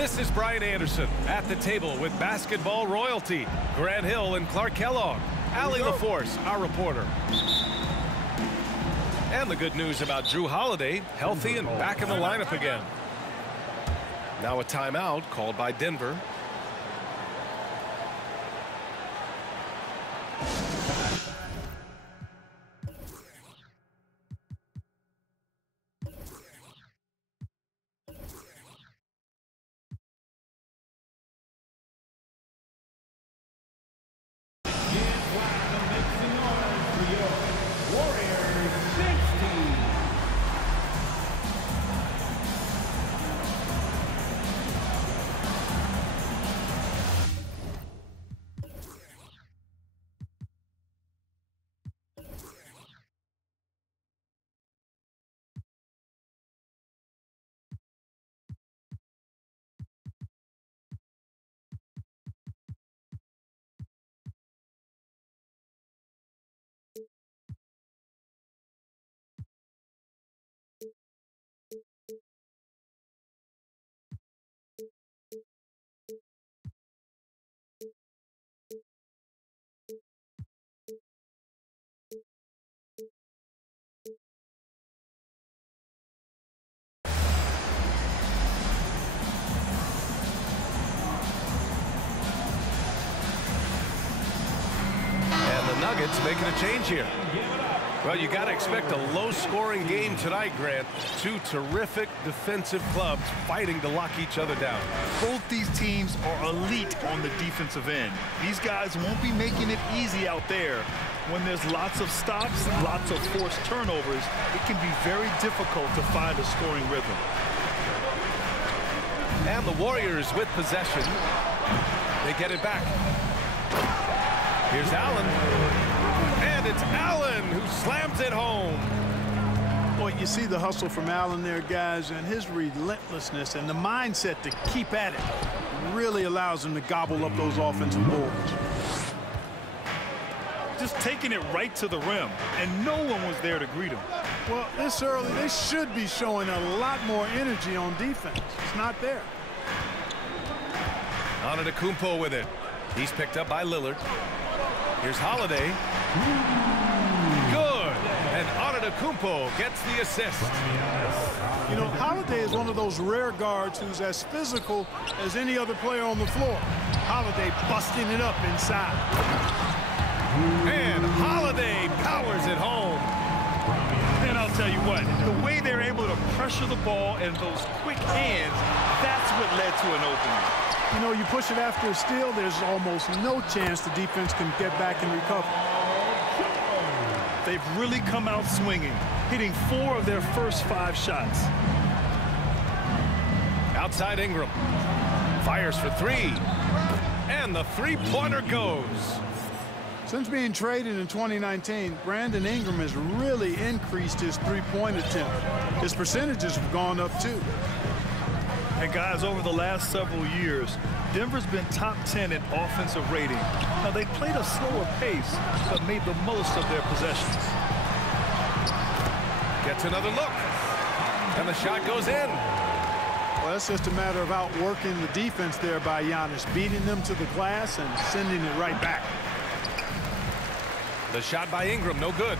This is Brian Anderson at the table with basketball royalty. Grant Hill and Clark Kellogg. Allie LaForce, our reporter. And the good news about Jrue Holiday, healthy and back in the lineup again. Now a timeout called by Denver. Nuggets making a change here. Well, you got to expect a low-scoring game tonight, Grant. Two terrific defensive clubs fighting to lock each other down. Both these teams are elite on the defensive end. These guys won't be making it easy out there. When there's lots of stops, lots of forced turnovers, it can be very difficult to find a scoring rhythm. And the Warriors with possession. They get it back. Here's Allen. And it's Allen who slams it home. Boy, you see the hustle from Allen there, guys, and his relentlessness and the mindset to keep at it really allows him to gobble up those offensive boards. Just taking it right to the rim, and no one was there to greet him. Well, this early, they should be showing a lot more energy on defense. It's not there. Antetokounmpo with it. He's picked up by Lillard. Here's Holiday. Good. And Antetokounmpo gets the assist. You know, Holiday is one of those rare guards who's as physical as any other player on the floor. Holiday busting it up inside. And Holiday powers it home. And I'll tell you what, the way they're able to pressure the ball and those quick hands, that's what led to an opening. You know, you push it after a steal, there's almost no chance the defense can get back and recover. They've really come out swinging, hitting 4 of their first 5 shots. Outside Ingram. Fires for 3. And the three-pointer goes. Since being traded in 2019, Brandon Ingram has really increased his three-point attempt. His percentages have gone up, too. And guys, over the last several years, Denver's been top 10 in offensive rating. Now, they played a slower pace, but made the most of their possessions. Gets another look. And the shot goes in. Well, that's just a matter of outworking the defense there by Giannis, beating them to the glass and sending it right back. The shot by Ingram, no good.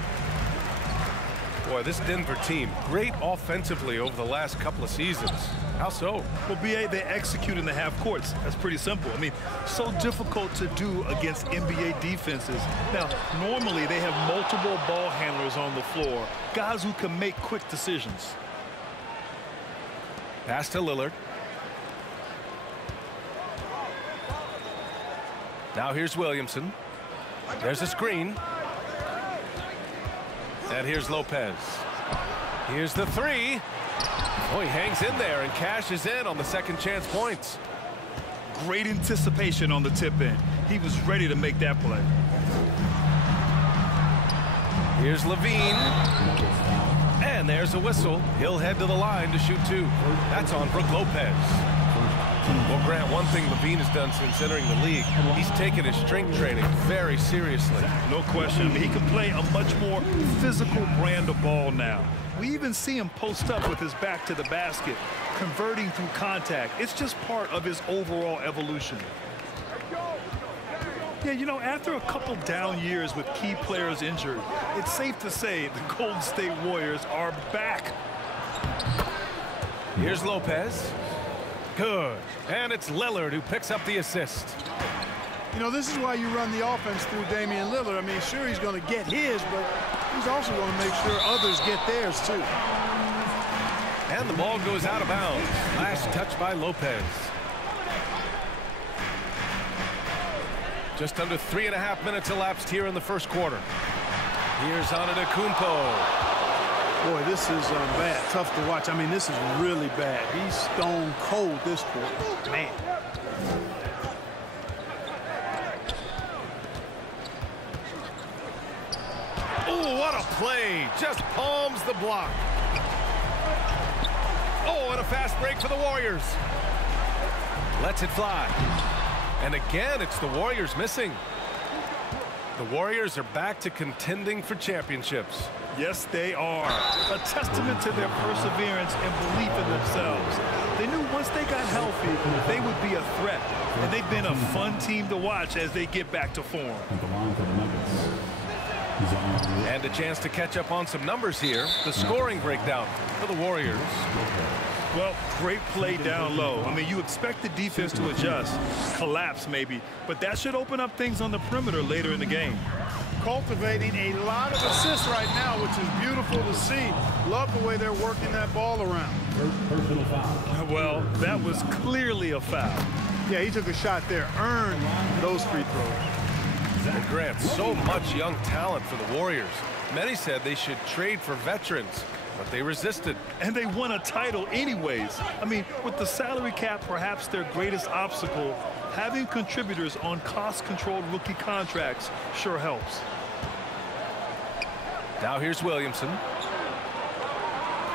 Boy, this Denver team, great offensively over the last couple of seasons. How so? Well, B.A., they execute in the half courts. That's pretty simple. I mean, so difficult to do against NBA defenses. Now, normally they have multiple ball handlers on the floor, guys who can make quick decisions. Pass to Lillard. Now here's Williamson. There's a screen. And here's Lopez. Here's the 3. Oh, he hangs in there and cashes in on the second chance points. Great anticipation on the tip in. He was ready to make that play. Here's Levine. And there's a whistle. He'll head to the line to shoot 2. That's on Brook Lopez. Well, Grant, one thing Levine has done since entering the league, he's taken his strength training very seriously. No question. I mean, he can play a much more physical brand of ball now. We even see him post up with his back to the basket, converting through contact. It's just part of his overall evolution. Yeah, you know, after a couple down years with key players injured, it's safe to say the Golden State Warriors are back. Here's Lopez. Good. And it's Lillard who picks up the assist. You know, this is why you run the offense through Damian Lillard. I mean, sure, he's going to get his, but he's also going to make sure others get theirs, too. And the ball goes out of bounds. Last touch by Lopez. Just under 3.5 minutes elapsed here in the first quarter. Here's Antetokounmpo. Boy, this is bad. Tough to watch. I mean, this is really bad. He's stone cold this quarter. Man. Oh, what a play. Just palms the block. Oh, and a fast break for the Warriors. Lets it fly. And again, it's the Warriors missing. The Warriors are back to contending for championships. Yes, they are. A testament to their perseverance and belief in themselves. They knew once they got healthy, they would be a threat. And they've been a fun team to watch as they get back to form. And a chance to catch up on some numbers here. The scoring breakdown for the Warriors. Well, great play down low. I mean, you expect the defense to adjust, collapse maybe, but that should open up things on the perimeter later in the game. Cultivating a lot of assists right now, which is beautiful to see. Love the way they're working that ball around. Personal foul. Well, that was clearly a foul. Yeah, he took a shot there, earned those free throws. And Grant, so much young talent for the Warriors. Many said they should trade for veterans, but they resisted. And they won a title anyways. I mean, with the salary cap perhaps their greatest obstacle, having contributors on cost-controlled rookie contracts sure helps. Now here's Williamson.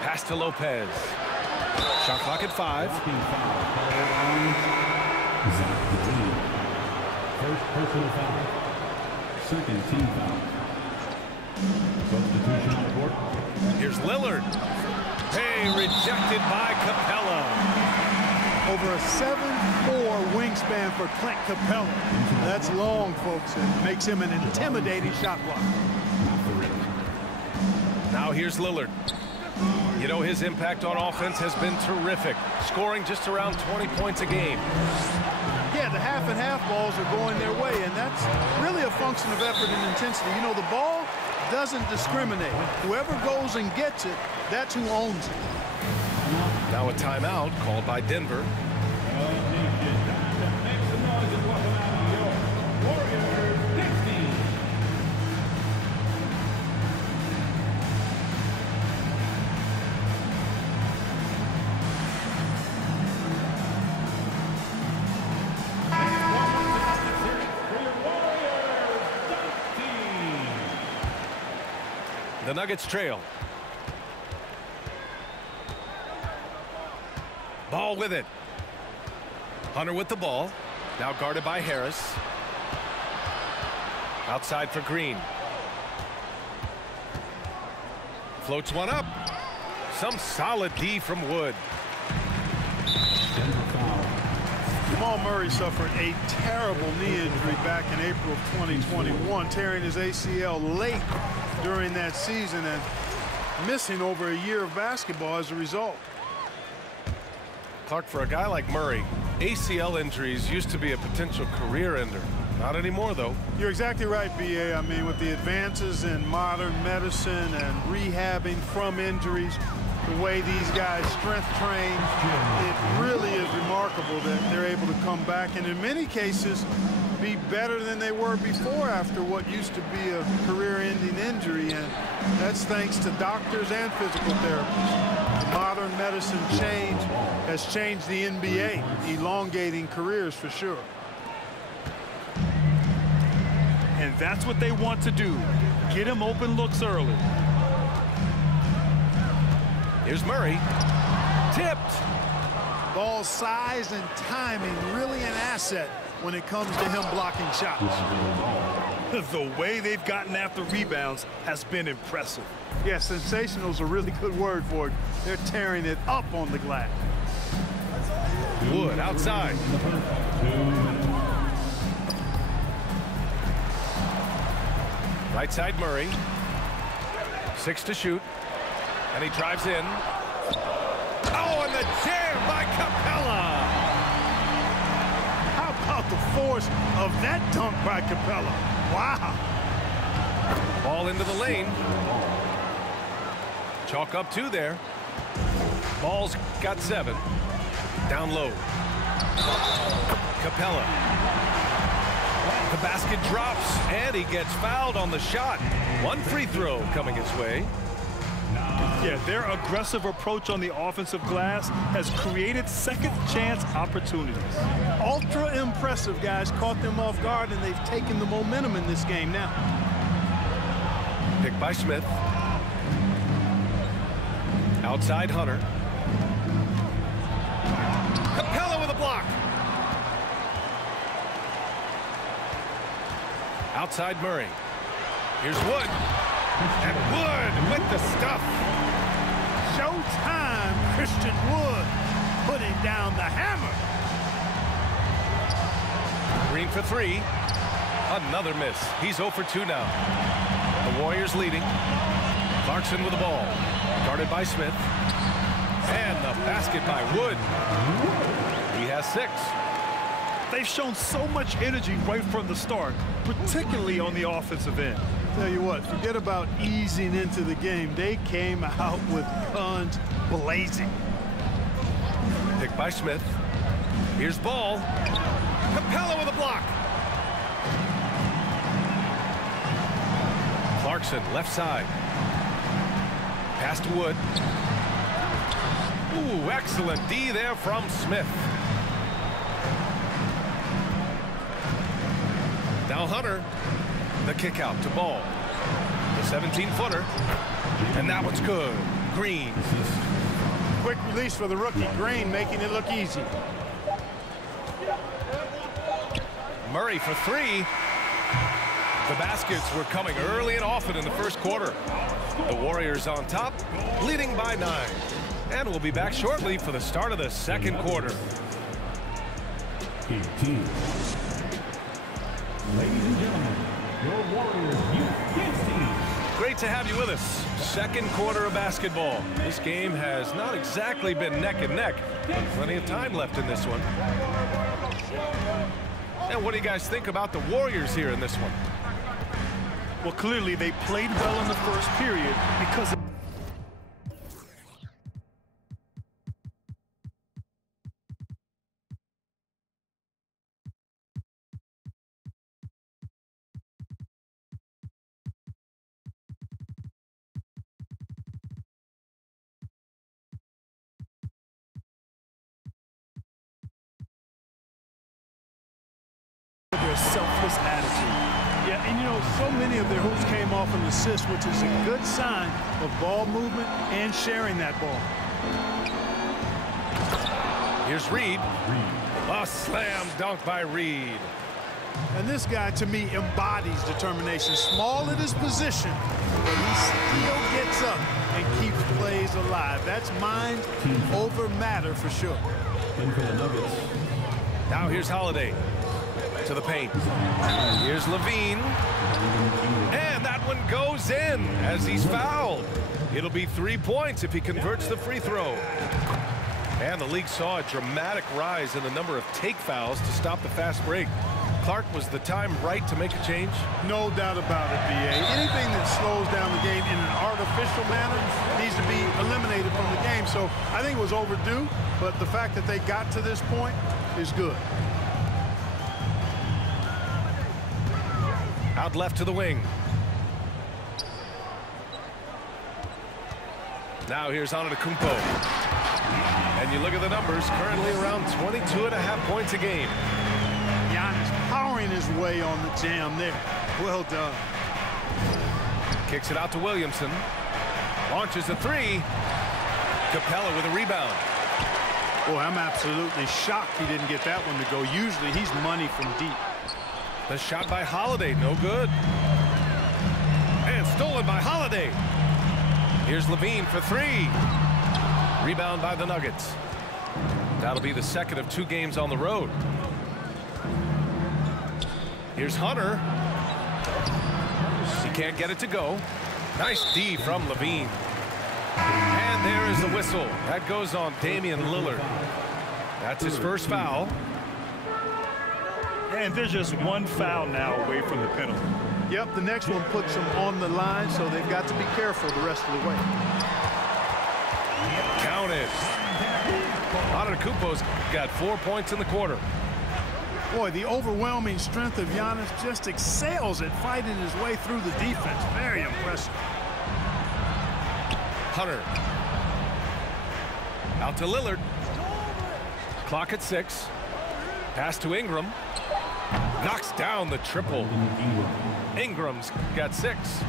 Pass to Lopez. Shot clock at 5. First personal foul. Second team foul. Substitution on the court. Here's Lillard. Hey, rejected by Capella. Over a 7'4" wingspan for Clint Capella. That's long, folks, and makes him an intimidating shot blocker. Now here's Lillard. You know, his impact on offense has been terrific, scoring just around 20 points a game. Yeah, the half and half balls are going their way, and that's really a function of effort and intensity. You know, the ball doesn't discriminate. Whoever goes and gets it, that's who owns it. Now a timeout called by Denver. The Nuggets trail. Ball with it. Hunter with the ball. Now guarded by Harris. Outside for Green. Floats one up. Some solid D from Wood. Jamal Murray suffered a terrible knee injury back in April of 2021, tearing his ACL late during that season and missing over a year of basketball as a result. Clark, for a guy like Murray, ACL injuries used to be a potential career ender. Not anymore, though. You're exactly right, B.A. I mean, with the advances in modern medicine and rehabbing from injuries, the way these guys strength train, it really is remarkable that they're able to come back and in many cases be better than they were before after what used to be a career-ending injury, and that's thanks to doctors and physical therapists. Modern medicine change has changed the NBA, elongating careers for sure. And that's what they want to do. Get him open looks early. Here's Murray. Tipped. Ball size and timing really an asset when it comes to him blocking shots. The way they've gotten after rebounds has been impressive. Yeah, sensational is a really good word for it. They're tearing it up on the glass. Wood outside. Right side Murray. 6 to shoot. And he drives in. Oh, and the jam by Capella. How about the force of that dunk by Capella? Wow. Ball into the lane. Chalk up 2 there. Ball's got 7. Down low. Capella. The basket drops, and he gets fouled on the shot. 1 free throw coming his way. Yeah, their aggressive approach on the offensive glass has created second chance opportunities. Ultra impressive, guys. Caught them off guard, and they've taken the momentum in this game now. Picked by Smith. Outside Hunter. Capella with a block. Outside Murray. Here's Wood. And Wood with the stuff. Showtime, Christian Wood putting down the hammer. Green for 3. Another miss. He's 0 for 2 now. The Warriors leading. Clarkson with the ball. Guarded by Smith. And the basket by Wood. He has 6. They've shown so much energy right from the start, particularly on the offensive end. Tell you what, forget about easing into the game. They came out with guns blazing. Picked by Smith. Here's Ball. Capella with a block. Clarkson left side. Pass to Wood. Ooh, excellent D there from Smith. Now Hunter. The kick out to Ball. The 17-footer. And that one's good. Green. Quick release for the rookie. Green making it look easy. Murray for 3. The baskets were coming early and often in the first quarter. The Warriors on top, leading by 9. And we'll be back shortly for the start of the second quarter. 18. Ladies and gentlemen, your Warriors Youth Kids team. Great to have you with us. Second quarter of basketball. This game has not exactly been neck and neck. Plenty of time left in this one. And what do you guys think about the Warriors here in this one? Well, clearly they played well in the first period because of their selfless attitude. Yeah, and you know, so many of their hoops came off an assist, which is a good sign of ball movement and sharing that ball. Here's Reed. A slam dunk by Reed. And this guy, to me, embodies determination. Small at his position, but he still gets up and keeps plays alive. That's mind over matter for sure. And for the Nuggets. Now here's Holiday to the paint. Here's Levine. And that one goes in as he's fouled. It'll be 3 points if he converts the free throw. And the league saw a dramatic rise in the number of take fouls to stop the fast break. Clark, was the time right to make a change? No doubt about it, B.A. Anything that slows down the game in an artificial manner needs to be eliminated from the game. So I think it was overdue, but the fact that they got to this point is good. Out left to the wing. Now here's Antetokounmpo. And you look at the numbers, currently around 22.5 points a game. Giannis powering his way on the jam there. Well done. Kicks it out to Williamson. Launches a 3. Capella with a rebound. Boy, I'm absolutely shocked he didn't get that one to go. Usually he's money from deep. The shot by Holiday, no good. And stolen by Holiday. Here's Levine for 3. Rebound by the Nuggets. That'll be the second of 2 games on the road. Here's Hunter. He can't get it to go. Nice D from Levine. And there is the whistle. That goes on Damian Lillard. That's his first foul. And there's just one foul now away from the penalty. Yep, the next one puts them on the line, so they've got to be careful the rest of the way. Counted. Antetokounmpo's got 4 points in the quarter. Boy, the overwhelming strength of Giannis just excels at fighting his way through the defense. Very impressive. Hunter. Out to Lillard. Clock at 6. Pass to Ingram. Knocks down the triple. Ingram's got 6.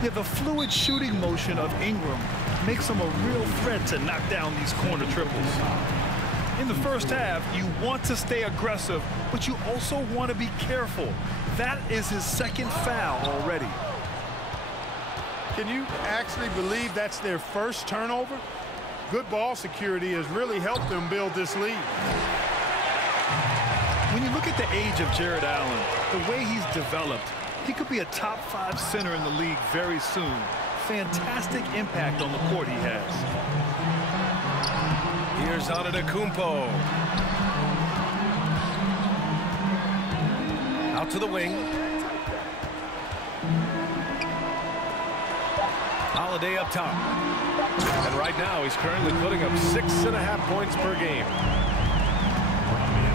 Yeah, the fluid shooting motion of Ingram makes him a real threat to knock down these corner triples. In the first half, you want to stay aggressive, but you also want to be careful. That is his second foul already. Can you actually believe that's their first turnover? Good ball security has really helped them build this lead. When you look at the age of Jared Allen, the way he's developed, he could be a top 5 center in the league very soon. Fantastic impact on the court he has. Here's Antetokounmpo. Out to the wing. Holiday up top. And right now he's currently putting up 6.5 points per game.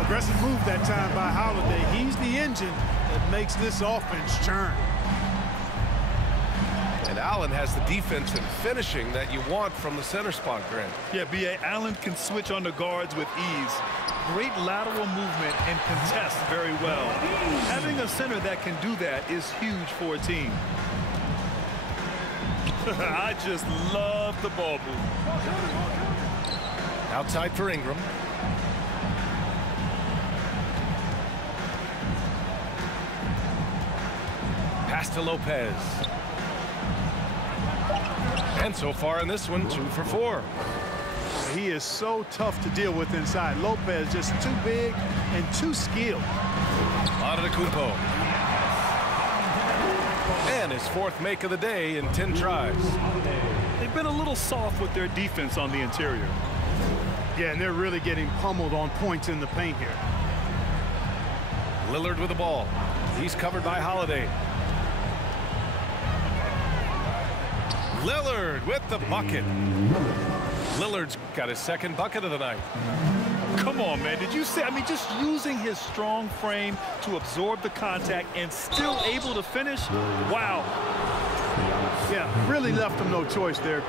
Aggressive move that time by Holiday. He's the engine that makes this offense churn. And Allen has the defense and finishing that you want from the center spot, Grant. Yeah, B.A. Allen can switch on the guards with ease. Great lateral movement and contest very well. Having a center that can do that is huge for a team. I just love the ball move. Outside for Ingram. Pass to Lopez. And so far in this one, 2 for 4. He is so tough to deal with inside. Lopez just too big and too skilled. Antetokounmpo. And his 4th make of the day in 10 tries. They've been a little soft with their defense on the interior. Yeah, and they're really getting pummeled on points in the paint here. Lillard with the ball. He's covered by Holiday. Lillard with the bucket. Lillard's got his 2nd bucket of the night. Come on, man. Did you see? I mean, just using his strong frame to absorb the contact and still able to finish. Wow. Yeah, really left him no choice there.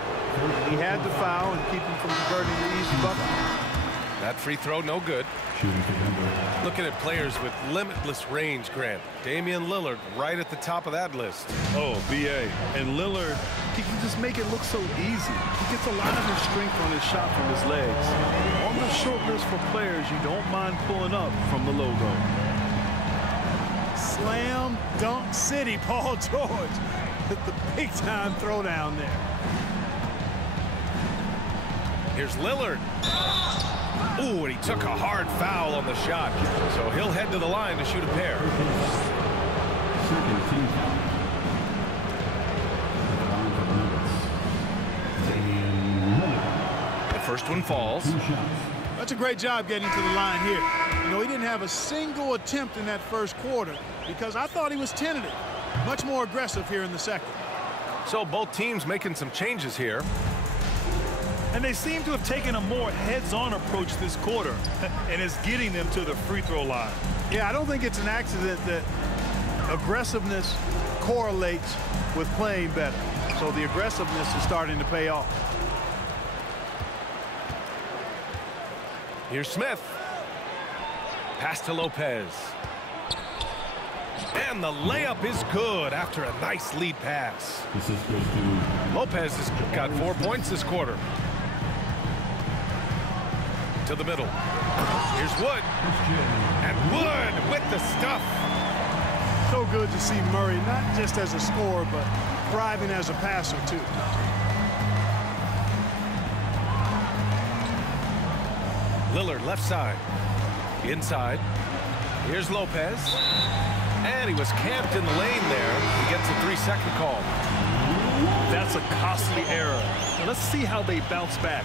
He had to foul and keep him from converting the easy bucket. That free throw, no good. Looking at players with limitless range, Grant. Damian Lillard right at the top of that list. Oh, B.A. And Lillard, he can just make it look so easy. He gets a lot of his strength on his shot from his legs. On the short list for players you don't mind pulling up from the logo. Slam dunk city, Paul George. With the big-time throwdown there. Here's Lillard. Ooh, and he took a hard foul on the shot. So he'll head to the line to shoot a pair. The first one falls. That's a great job getting to the line here. You know, he didn't have a single attempt in that first quarter because I thought he was tentative. Much more aggressive here in the second. So both teams making some changes here. And they seem to have taken a more heads-on approach this quarter, and it's getting them to the free throw line. Yeah, I don't think it's an accident that aggressiveness correlates with playing better. So the aggressiveness is starting to pay off. Here's Smith. Pass to Lopez. And the layup is good after a nice lead pass. Lopez has got 4 points this quarter. To the middle. Here's Wood. And Wood with the stuff. So good to see Murray, not just as a scorer, but thriving as a passer, too. Lillard left side. Inside. Here's Lopez. And he was camped in the lane there. He gets a 3-second call. That's a costly error. Let's see how they bounce back.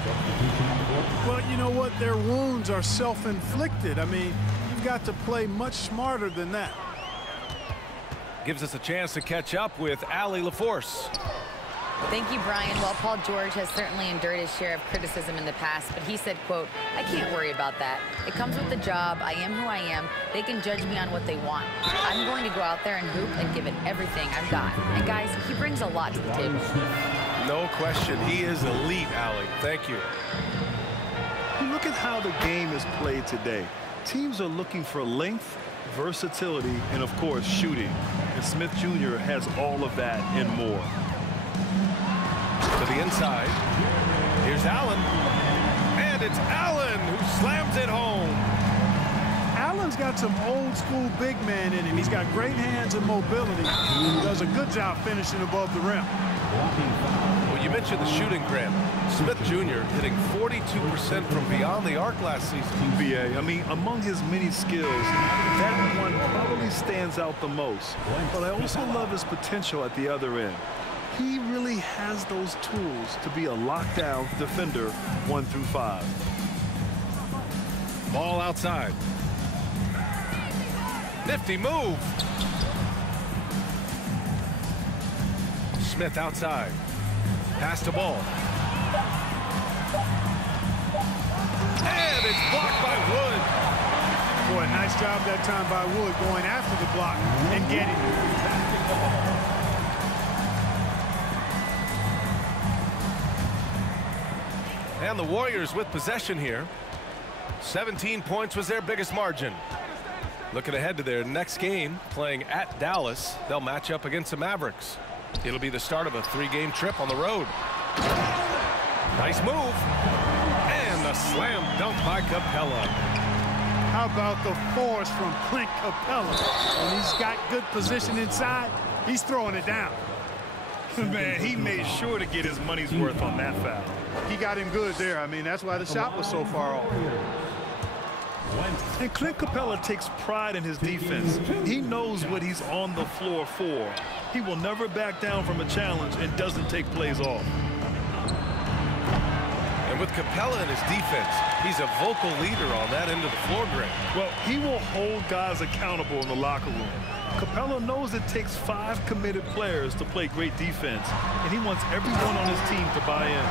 Well, you know what? Their wounds are self-inflicted. I mean, you've got to play much smarter than that. Gives us a chance to catch up with Allie LaForce. Thank you, Brian. Well, Paul George has certainly endured his share of criticism in the past, but he said, quote, "I can't worry about that. It comes with the job. I am who I am. They can judge me on what they want. I'm going to go out there and hoop and give it everything I've got." And guys, he brings a lot to the table. No question. He is elite, Allie. Thank you. Look at how the game is played today. Teams are looking for length, versatility, and of course, shooting. And Smith Jr. has all of that and more. To the inside. Here's Allen. And it's Allen who slams it home. Allen's got some old school big man in him. He's got great hands and mobility. He does a good job finishing above the rim. Well, you mentioned the shooting, Grant. Smith Jr. hitting 42% from beyond the arc last season. BA, I mean, among his many skills, that one probably stands out the most. But I also love his potential at the other end. He really has those tools to be a lockdown defender 1 through 5. Ball outside. Nifty move. Smith outside. Pass to ball. And it's blocked by Wood. Boy, nice job that time by Wood going after the block and getting it. And the Warriors with possession here. 17 points was their biggest margin. Looking ahead to their next game, playing at Dallas. They'll match up against the Mavericks. It'll be the start of a 3-game trip on the road. Nice move. And a slam dunk by Capella. How about the force from Clint Capella? When he's got good position inside, he's throwing it down. Man, he made sure to get his money's worth on that foul. He got him good there. I mean, that's why the shot was so far off. And Clint Capella takes pride in his defense. He knows what he's on the floor for. He will never back down from a challenge and doesn't take plays off. And with Capella in his defense, he's a vocal leader on that end of the floor, Grant. Well, he will hold guys accountable in the locker room. Capella knows it takes 5 committed players to play great defense, and he wants everyone on his team to buy in.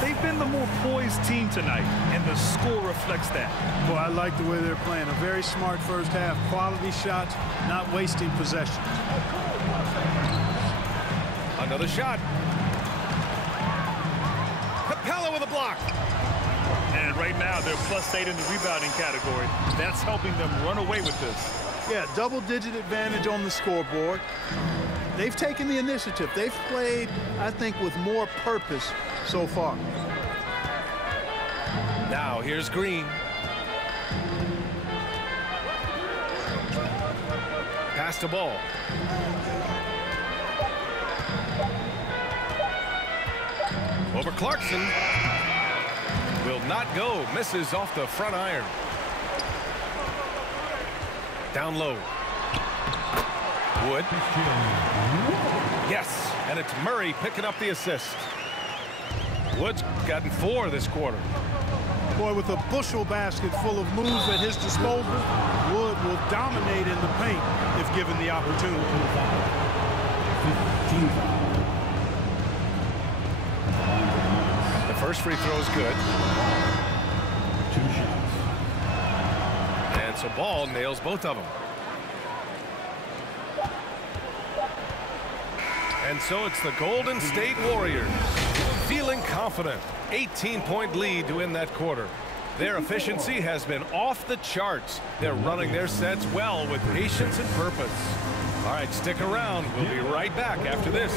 They've been the more poised team tonight, and the score reflects that. Boy, I like the way they're playing. A very smart first half. Quality shots, not wasting possessions. Another shot. Capella with a block. And right now, they're +8 in the rebounding category. That's helping them run away with this. Yeah, double-digit advantage on the scoreboard. They've taken the initiative. They've played, I think, with more purpose so far. Now here's Green. Pass to ball. Over Clarkson. Will not go. Misses off the front iron. Down low. Wood. Yes, and it's Murray picking up the assist. Wood's gotten 4 this quarter. Boy, with a bushel basket full of moves at his disposal, Wood will dominate in the paint if given the opportunity. The first free throw is good. 2 shots. And so Ball nails both of them. And so it's the Golden State Warriors feeling confident. 18-point lead to win that quarter. Their efficiency has been off the charts. They're running their sets well with patience and purpose. All right, stick around. We'll be right back after this.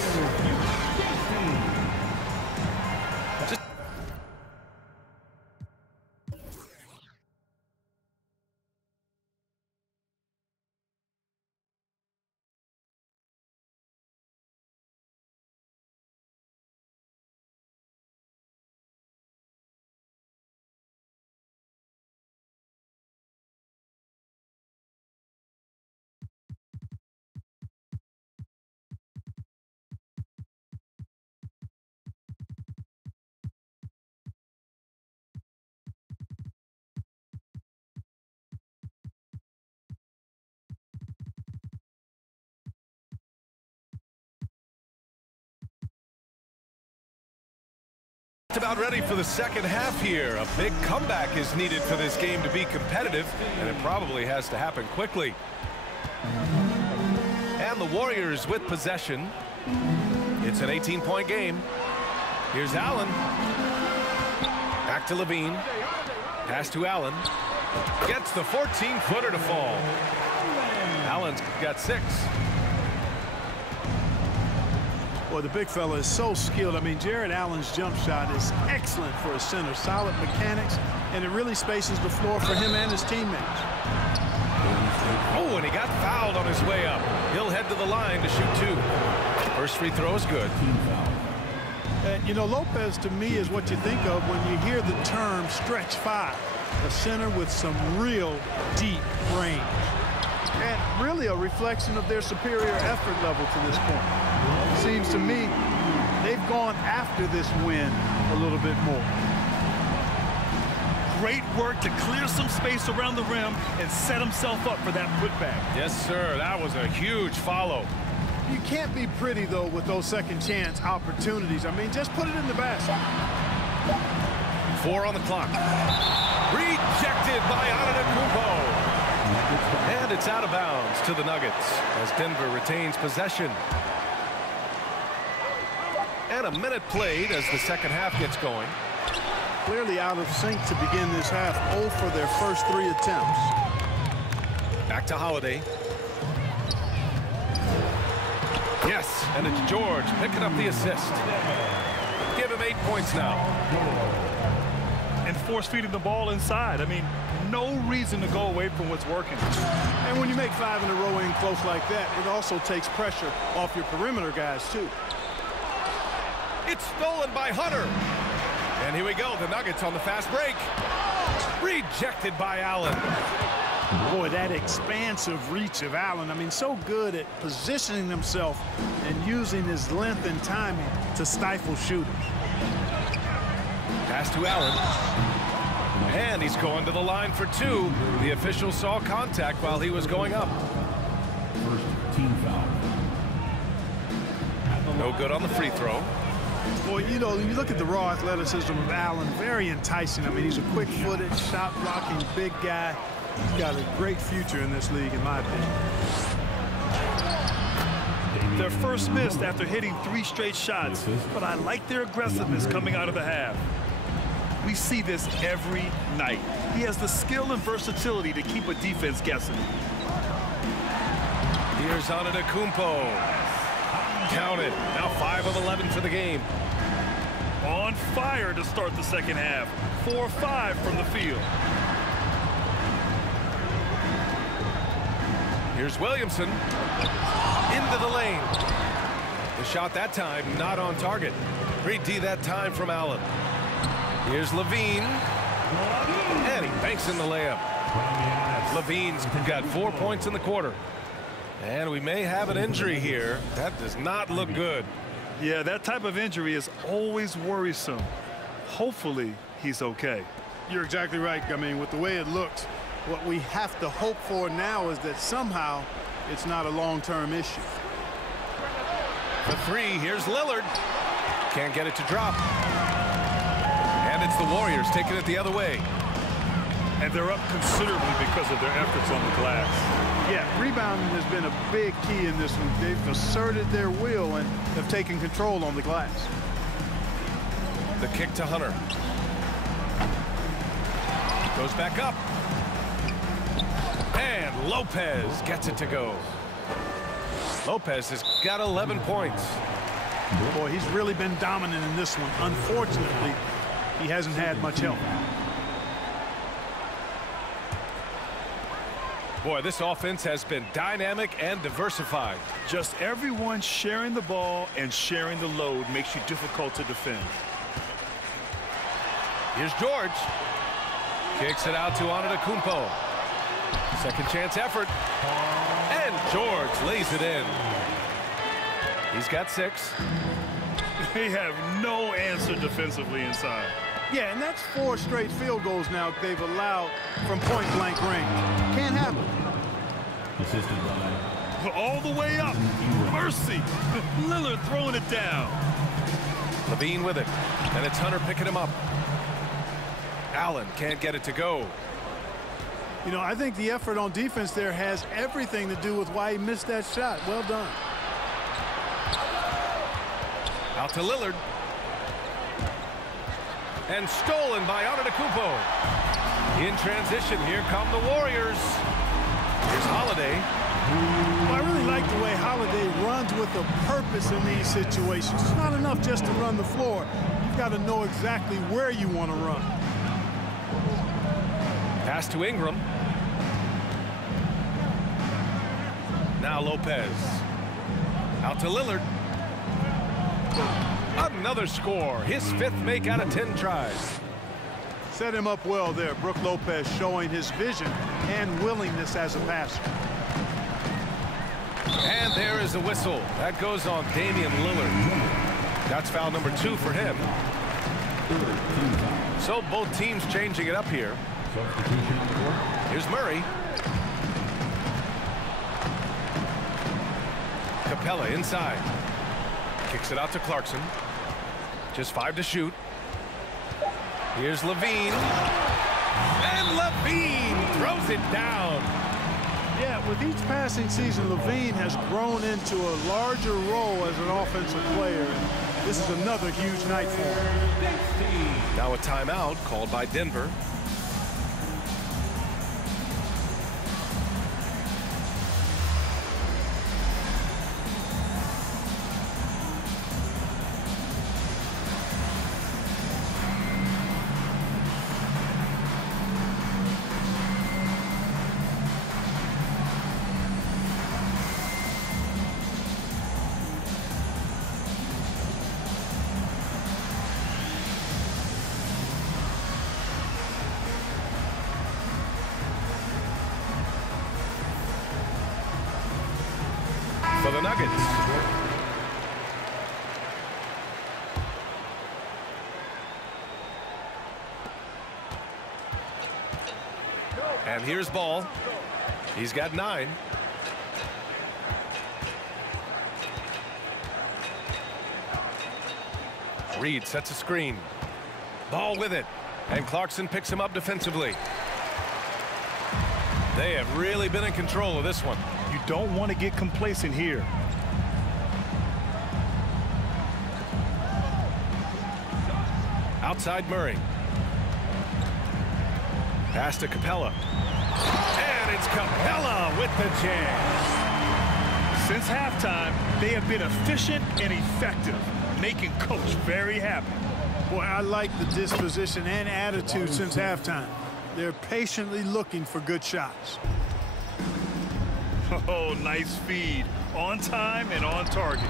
just about ready for the second half here. A big comeback is needed for this game to be competitive, and it probably has to happen quickly. And the Warriors with possession. It's an 18-point game. Here's Allen. Back to Levine. Pass to Allen. Gets the 14-footer to fall. Allen's got 6. Boy, the big fella is so skilled. I mean, Jarrett Allen's jump shot is excellent for a center. Solid mechanics, and it really spaces the floor for him and his teammates. Oh, and he got fouled on his way up. He'll head to the line to shoot 2. First free throw is good. You know, Lopez to me is what you think of when you hear the term stretch 5. A center with some real deep range. And really a reflection of their superior effort level to this point. Seems to me they've gone after this win a little bit more. Great work to clear some space around the rim and set himself up for that putback. Yes, sir. That was a huge follow. You can't be pretty, though, with those second chance opportunities. I mean, just put it in the basket. 4 on the clock. Rejected by Antetokounmpo. And it's out of bounds to the Nuggets as Denver retains possession. And a minute played as the second half gets going. Clearly out of sync to begin this half. 0 for their first 3 attempts. Back to Holiday. Yes, and it's George picking up the assist. Give him 8 points now. And force-feeding the ball inside. I mean, no reason to go away from what's working. And when you make 5 in a row in close like that, it also takes pressure off your perimeter guys, too. It's stolen by Hunter. And here we go, the Nuggets on the fast break. Rejected by Allen. Boy, that expansive reach of Allen. I mean, so good at positioning himself and using his length and timing to stifle shooters. Pass to Allen. And he's going to the line for 2. The official saw contact while he was going up. First team foul. No good on the free throw. Boy, you know, you look at the raw athleticism of Allen, very enticing. I mean, he's a quick-footed, shot-blocking big guy. He's got a great future in this league, in my opinion. Their first miss after hitting 3 straight shots, but I like their aggressiveness coming out of the half. We see this every night. He has the skill and versatility to keep a defense guessing. Here's Antetokounmpo. Count it. Now 5 of 11 for the game. On fire to start the second half. 4-5 from the field. Here's Williamson. Into the lane. The shot that time not on target. Great D that time from Allen. Here's Levine. And he banks in the layup. Levine's got 4 points in the quarter. And we may have an injury here. That does not look good. Yeah, that type of injury is always worrisome. Hopefully, he's okay. You're exactly right. I mean, with the way it looks, what we have to hope for now is that somehow it's not a long-term issue. The 3, here's Lillard. Can't get it to drop. And it's the Warriors taking it the other way. And they're up considerably because of their efforts on the glass. Yeah, rebounding has been a big key in this one. They've asserted their will and have taken control on the glass. The kick to Hunter. Goes back up. And Lopez gets it to go. Lopez has got 11 points. Boy, he's really been dominant in this one. Unfortunately, he hasn't had much help. Boy, this offense has been dynamic and diversified. Just everyone sharing the ball and sharing the load makes you difficult to defend. Here's George. Kicks it out to Antetokounmpo. Second chance effort. And George lays it in. He's got 6. They have no answer defensively inside. Yeah, and that's 4 straight field goals now they've allowed from point-blank range. Can't happen. Assisted by All the way up. Mercy. Lillard throwing it down. Levine with it, and it's Hunter picking him up. Allen can't get it to go. You know, I think the effort on defense there has everything to do with why he missed that shot. Well done. Out to Lillard. And stolen by Antetokounmpo. In transition, here come the Warriors. Here's Holiday. Well, I really like the way Holiday runs with a purpose in these situations. It's not enough just to run the floor. You've got to know exactly where you want to run. Pass to Ingram. Now Lopez. Out to Lillard. Another score. His 5th make out of 10 tries. Set him up well there. Brook Lopez showing his vision and willingness as a passer. And there is a whistle. That goes on Damian Lillard. That's foul number 2 for him. So both teams changing it up here. Here's Murray. Capella inside. Kicks it out to Clarkson. Just 5 to shoot. Here's Levine. And Levine throws it down. Yeah, with each passing season, Levine has grown into a larger role as an offensive player. This is another huge night for him. Now a timeout called by Denver. For the Nuggets. And here's Ball. He's got 9. Reed sets a screen. Ball with it. And Clarkson picks him up defensively. They have really been in control of this one. You don't want to get complacent here. Outside Murray. Pass to Capella. And it's Capella with the jam. Since halftime, they have been efficient and effective, making Coach very happy. Boy, I like the disposition and attitude since halftime. They're patiently looking for good shots. Oh, nice feed. On time and on target.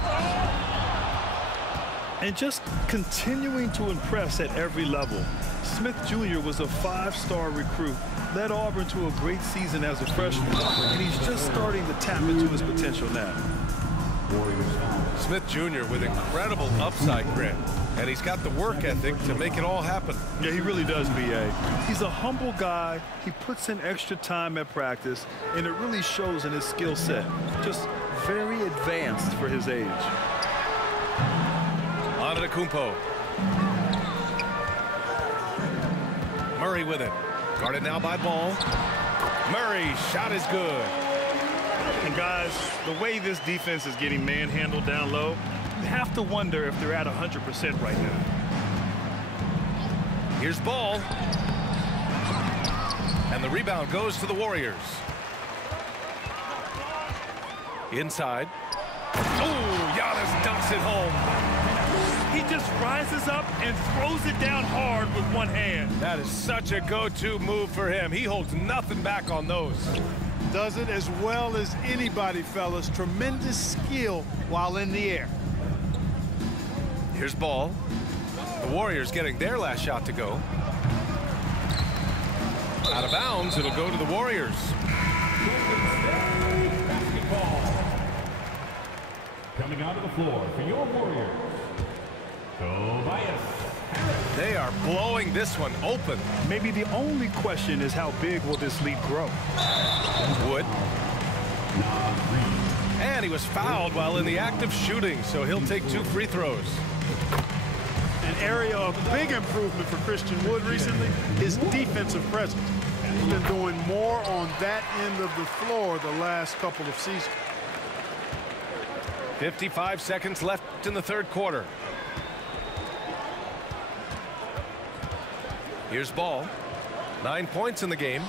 And just continuing to impress at every level. Smith Jr. was a 5-star recruit, led Auburn to a great season as a freshman, and he's just starting to tap into his potential now. Smith Jr. with incredible upside grit, and he's got the work ethic to make it all happen. Yeah, he really does, B.A. He's a humble guy. He puts in extra time at practice, and it really shows in his skill set. Just very advanced for his age. Antetokounmpo. Murray with it. Guarded now by Ball. Murray, shot is good. And guys, the way this defense is getting manhandled down low, you have to wonder if they're at 100% right now. Here's Ball. And the rebound goes to the Warriors. Inside. Oh, Giannis dunks it home. He just rises up and throws it down hard with one hand. That is such a go-to move for him. He holds nothing back on those. Does it as well as anybody, fellas. Tremendous skill while in the air. Here's Ball. The Warriors getting their last shot to go. Out of bounds, it'll go to the Warriors. Coming onto the floor for your Warriors, Tobias Harris. They are blowing this one open. Maybe the only question is how big will this lead grow? Wood. And he was fouled while in the act of shooting, so he'll take 2 free throws. area of big improvement for Christian Wood recently, his defensive presence. He's been doing more on that end of the floor the last couple of seasons. 55 seconds left in the third quarter. Here's Ball. 9 points in the game.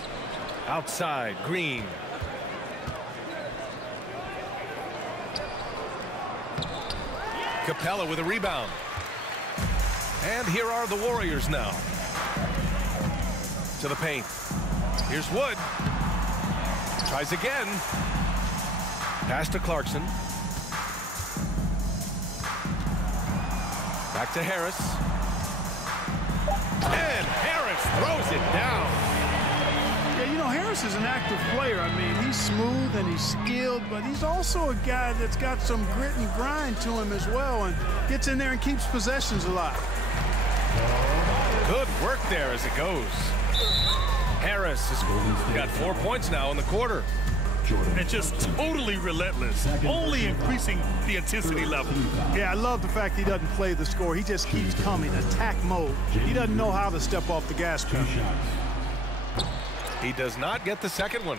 Outside, Green. Capella with a rebound. And here are the Warriors now. To the paint. Here's Wood. Tries again. Pass to Clarkson. Back to Harris. And Harris throws it down. Yeah, you know, Harris is an active player. I mean, he's smooth and he's skilled, but he's also a guy that's got some grit and grind to him as well and gets in there and keeps possessions alive. Good work there as it goes. Harris has got 4 points now in the quarter. And just totally relentless, only increasing the intensity level. Yeah, I love the fact he doesn't play the score. He just keeps coming, attack mode. He doesn't know how to step off the gas pedal. He does not get the second one.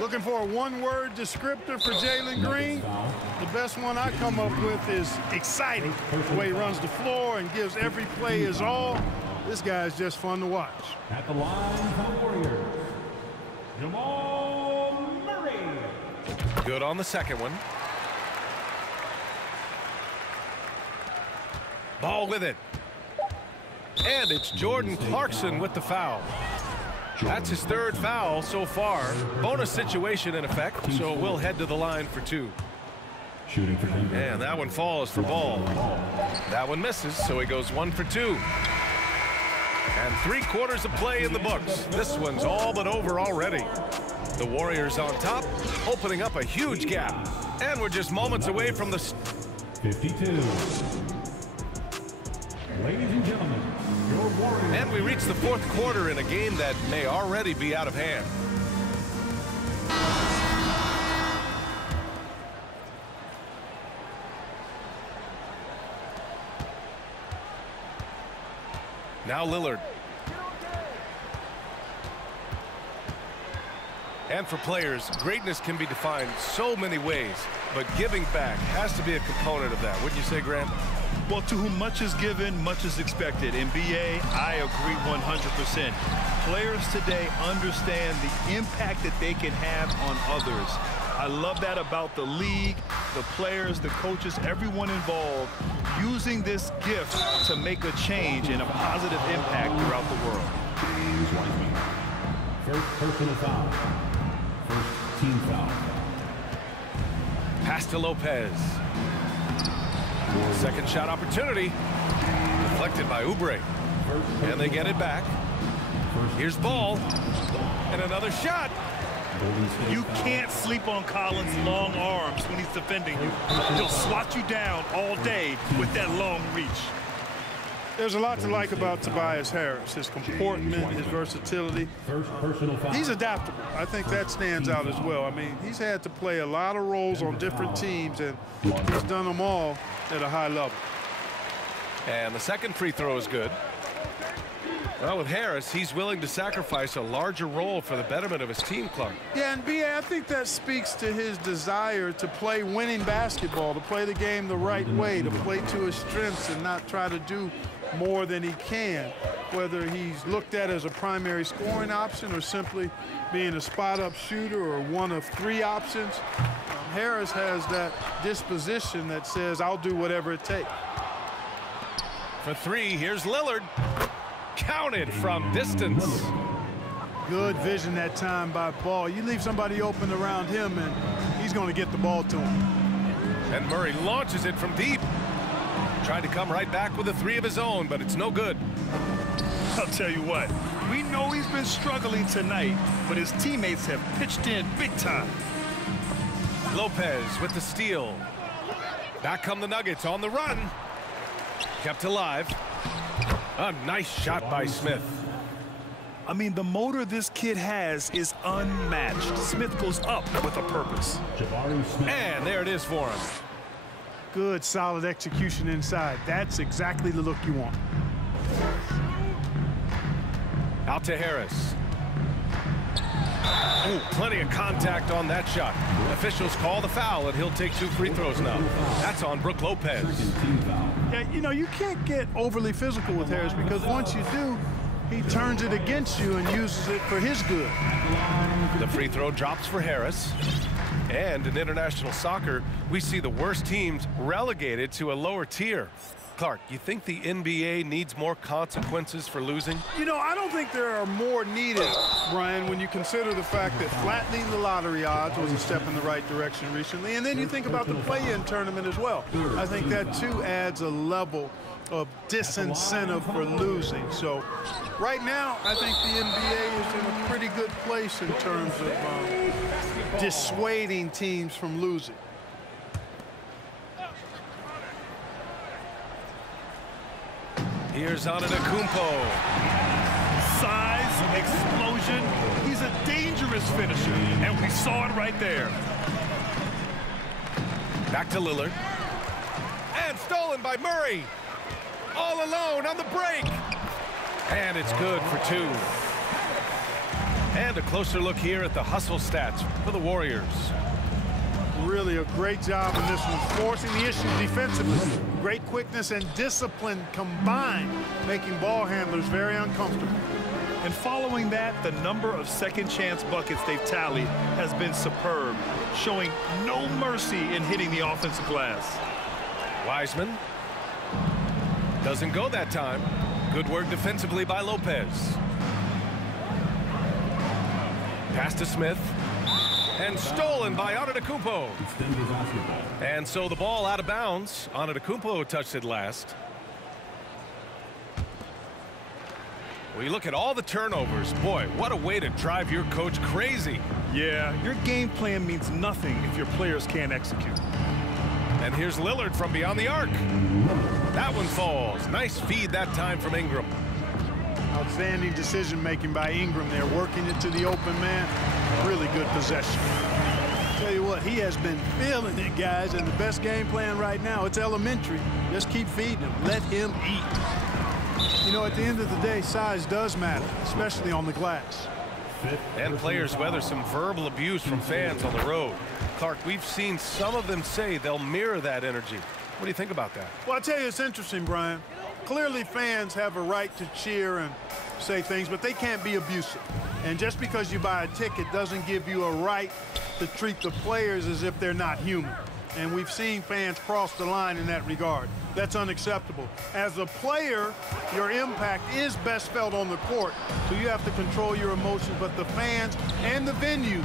Looking for a one-word descriptor for Jalen Green? The best one I come up with is exciting. The way he runs the floor and gives every play his all. This guy is just fun to watch. At the line for the Warriors, Jamal Murray. Good on the second one. Ball with it. And it's Jordan Clarkson with the foul. That's his third foul so far. Bonus situation in effect, so we'll head to the line for 2. Shooting for Denver. And that one falls for Ball. That one misses, so he goes 1 for 2. And 3 quarters of play in the books. This one's all but over already. The Warriors on top, opening up a huge gap. And we're just moments away from the... 52. Ladies and gentlemen, your Warriors. And we reach the fourth quarter in a game that may already be out of hand. Now Lillard. And for players, greatness can be defined so many ways, but giving back has to be a component of that. Wouldn't you say, Grant? Well, to whom much is given, much is expected. In BA, I agree 100%. Players today understand the impact that they can have on others. I love that about the league, the players, the coaches, everyone involved, using this gift to make a change and a positive impact throughout the world. James Wiseman. First personal foul. First team foul. Pass to Lopez. Second shot opportunity. Deflected by Oubre. And they get it back. Here's Ball. And another shot. You can't sleep on Collins' long arms when he's defending you. He'll swat you down all day with that long reach. There's a lot to like about Tobias Harris, his comportment, his versatility. First personal foul. He's adaptable. I think that stands out as well. I mean, he's had to play a lot of roles on different teams, and he's done them all at a high level. And the second free throw is good. Well, with Harris, he's willing to sacrifice a larger role for the betterment of his team, Clark. Yeah, and B.A., I think that speaks to his desire to play winning basketball, to play the game the right way, to play to his strengths and not try to do more than he can, whether he's looked at as a primary scoring option or simply being a spot-up shooter or one of 3 options. Harris has that disposition that says, I'll do whatever it takes. For 3, here's Lillard. Counted from distance. Good vision that time by Ball. You leave somebody open around him, and he's going to get the ball to him. And Murray launches it from deep. Tried to come right back with a 3 of his own, but it's no good. I'll tell you what, we know he's been struggling tonight, but his teammates have pitched in big time. Lopez with the steal. Back come the Nuggets on the run. Kept alive. A nice shot by Smith. I mean, the motor this kid has is unmatched. Smith goes up with a purpose. Jabari Smith. And there it is for him. Good, solid execution inside. That's exactly the look you want. Out to Harris. Ooh, plenty of contact on that shot. Officials call the foul, and he'll take 2 free throws now. That's on Brook Lopez. Yeah, you know, you can't get overly physical with Harris because once you do, he turns it against you and uses it for his good. The free throw drops for Harris. And in international soccer, we see the worst teams relegated to a lower tier. Clark, you think the NBA needs more consequences for losing? You know, I don't think there are more needed, Brian, when you consider the fact that flattening the losing odds was a step in the right direction recently. And then you think about the play-in tournament as well. I think that, too, adds a level of disincentive for losing. So right now, I think the NBA is in a pretty good place in terms of dissuading teams from losing. Here's Antetokounmpo. Size, explosion. He's a dangerous finisher, and we saw it right there. Back to Lillard. And stolen by Murray. All alone on the break. And it's good for 2. And a closer look here at the hustle stats for the Warriors. Really a great job in this one, forcing the issue defensively. Great quickness and discipline combined, making ball handlers very uncomfortable. And following that, the number of second chance buckets they've tallied has been superb, showing no mercy in hitting the offensive glass. Wiseman doesn't go that time. Good work defensively by Lopez. Pass to Smith. And stolen by Antetokounmpo. And so the ball out of bounds. Antetokounmpo touched it last. Well, you look at all the turnovers. Boy, what a way to drive your coach crazy. Yeah, your game plan means nothing if your players can't execute. And here's Lillard from beyond the arc. That one falls. Nice feed that time from Ingram. Outstanding decision-making by Ingram there, working it to the open man. Really good possession. Tell you what, he has been feeling it, guys, and the best game plan right now, it's elementary. Just keep feeding him. Let him eat. You know, at the end of the day, size does matter, especially on the glass. And players weather some verbal abuse from fans on the road. Clark, we've seen some of them say they'll mirror that energy. What do you think about that? Well, I'll tell you, it's interesting, Brian. Clearly, fans have a right to cheer and say things, but they can't be abusive. And just because you buy a ticket doesn't give you a right to treat the players as if they're not human. And we've seen fans cross the line in that regard. That's unacceptable. As a player, your impact is best felt on the court, so you have to control your emotions, but the fans and the venues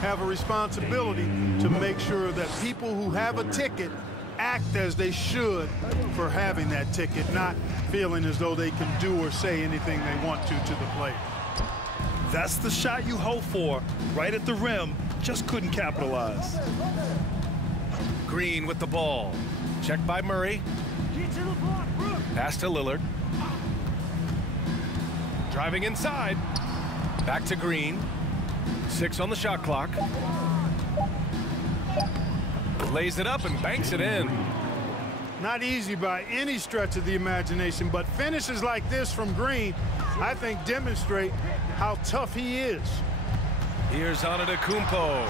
have a responsibility to make sure that people who have a ticket act as they should for having that ticket, not feeling as though they can do or say anything they want to the player. That's the shot you hope for, right at the rim, just couldn't capitalize. Green with the ball. Checked by Murray. Pass to Lillard. Driving inside. Back to Green. 6 on the shot clock. Lays it up and banks it in. Not easy by any stretch of the imagination, but finishes like this from Green, I think, demonstrate how tough he is. Here's Antetokounmpo.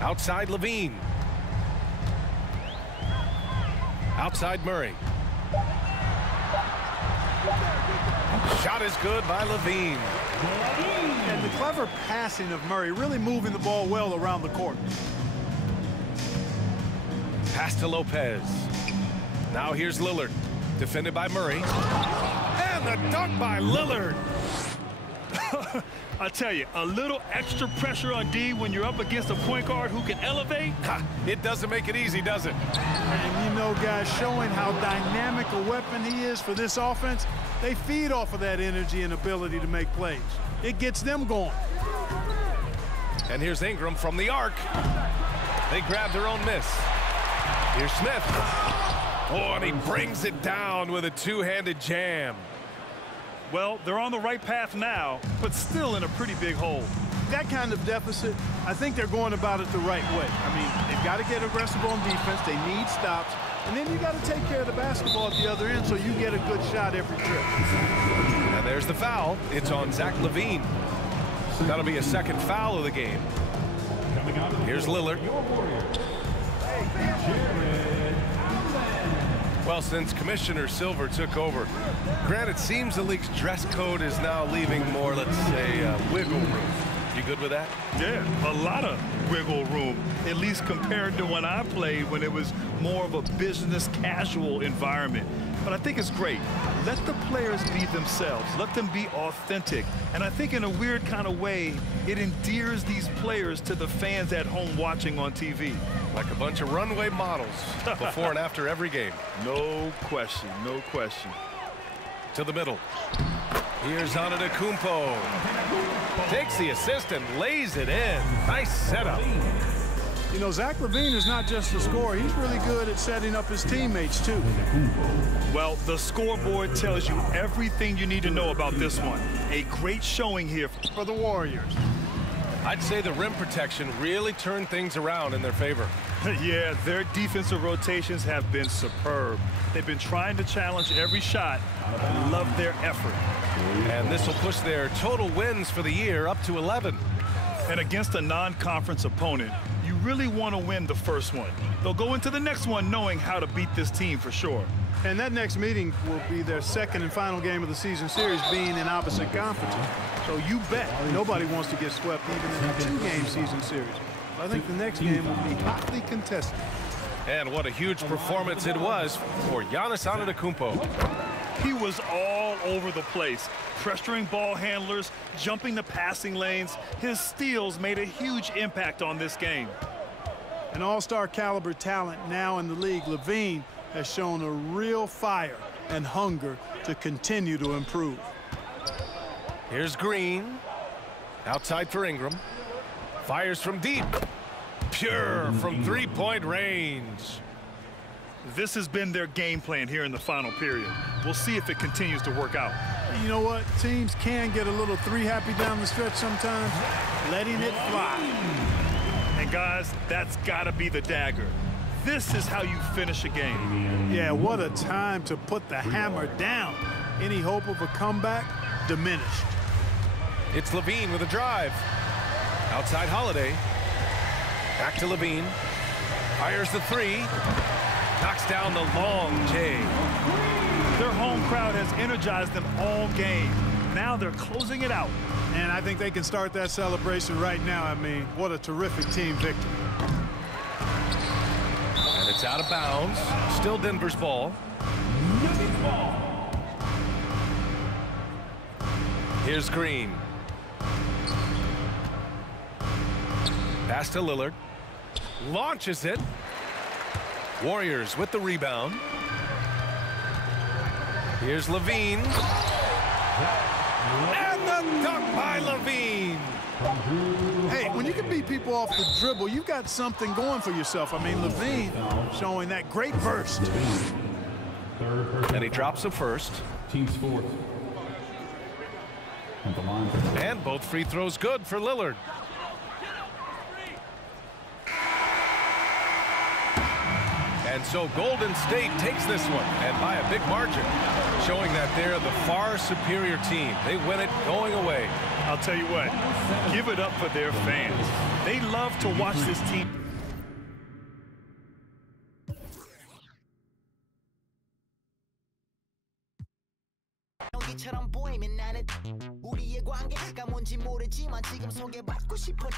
Outside Levine. Outside Murray. Shot is good by Levine. And the clever passing of Murray, really moving the ball well around the court. Pass to Lopez. Now here's Lillard. Defended by Murray. And the dunk by Lillard. I tell you, a little extra pressure on D when you're up against a point guard who can elevate. It doesn't make it easy, does it? And you know, guys, showing how dynamic a weapon he is for this offense, they feed off of that energy and ability to make plays. It gets them going. And here's Ingram from the arc. They grab their own miss. Here's Smith. Oh, and he brings it down with a two-handed jam. Well, they're on the right path now, but still in a pretty big hole. that kind of deficit, I think they're going about it the right way. I mean, they've got to get aggressive on defense. They need stops. And then you got to take care of the basketball at the other end so you get a good shot every trip. And there's the foul. It's on Zach LaVine. That'll be a second foul of the game. Here's Lillard. Well, since Commissioner Silver took over, Grant, it seems the league's dress code is now leaving more, let's say, wiggle room. You good with that? Yeah, a lot of wiggle room, at least compared to when I played, when it was more of a business casual environment. But I think it's great. Let the players be themselves. Let them be authentic. And I think in a weird kind of way, it endears these players to the fans at home watching on TV. Like a bunch of runway models before and after every game. No question, no question. To the middle. Here's Antetokounmpo. Takes the assist and lays it in. Nice setup. You know, Zach LaVine is not just a scorer. He's really good at setting up his teammates, too. Well, the scoreboard tells you everything you need to know about this one. A great showing here for the Warriors. I'd say the rim protection really turned things around in their favor. Yeah, their defensive rotations have been superb. They've been trying to challenge every shot. I love their effort. And this will push their total wins for the year up to 11. And against a non-conference opponent, you really want to win the first one. They'll go into the next one knowing how to beat this team for sure. And that next meeting will be their second and final game of the season series, being in opposite conferences. So you bet nobody wants to get swept even in a two-game season series. So I think the next game will be hotly contested. And what a huge performance it was for Giannis Antetokounmpo. He was all over the place, pressuring ball handlers, jumping the passing lanes. His steals made a huge impact on this game. An all-star caliber talent now in the league, LaVine has shown a real fire and hunger to continue to improve. Here's Green. Outside for Ingram. Fires from deep. Pure from three-point range. This has been their game plan here in the final period. We'll see if it continues to work out. You know what? Teams can get a little three-happy down the stretch sometimes, letting it fly. And guys, that's got to be the dagger. This is how you finish a game. Yeah, what a time to put the hammer down. Any hope of a comeback diminished. It's LaVine with a drive. Outside Holiday. Back to LaVine. Fires the three. Knocks down the long J. Their home crowd has energized them all game. Now they're closing it out. And I think they can start that celebration right now. I mean, what a terrific team victory. And it's out of bounds. Still Denver's ball. Here's Green. Pass to Lillard. Launches it. Warriors with the rebound. Here's LaVine. And the dunk by LaVine. Hey, when you can beat people off the dribble, you've got something going for yourself. I mean, LaVine showing that great burst. And he drops the first. Team's fourth. At the line for And both free throws good for Lillard. And so Golden State takes this one, and by a big margin, showing that they're the far superior team. They win it going away. I'll tell you what, give it up for their fans. They love to watch this team. 보이면 나는 우리의 관계가 뭔지 모르지만 지금 소개받고 싶어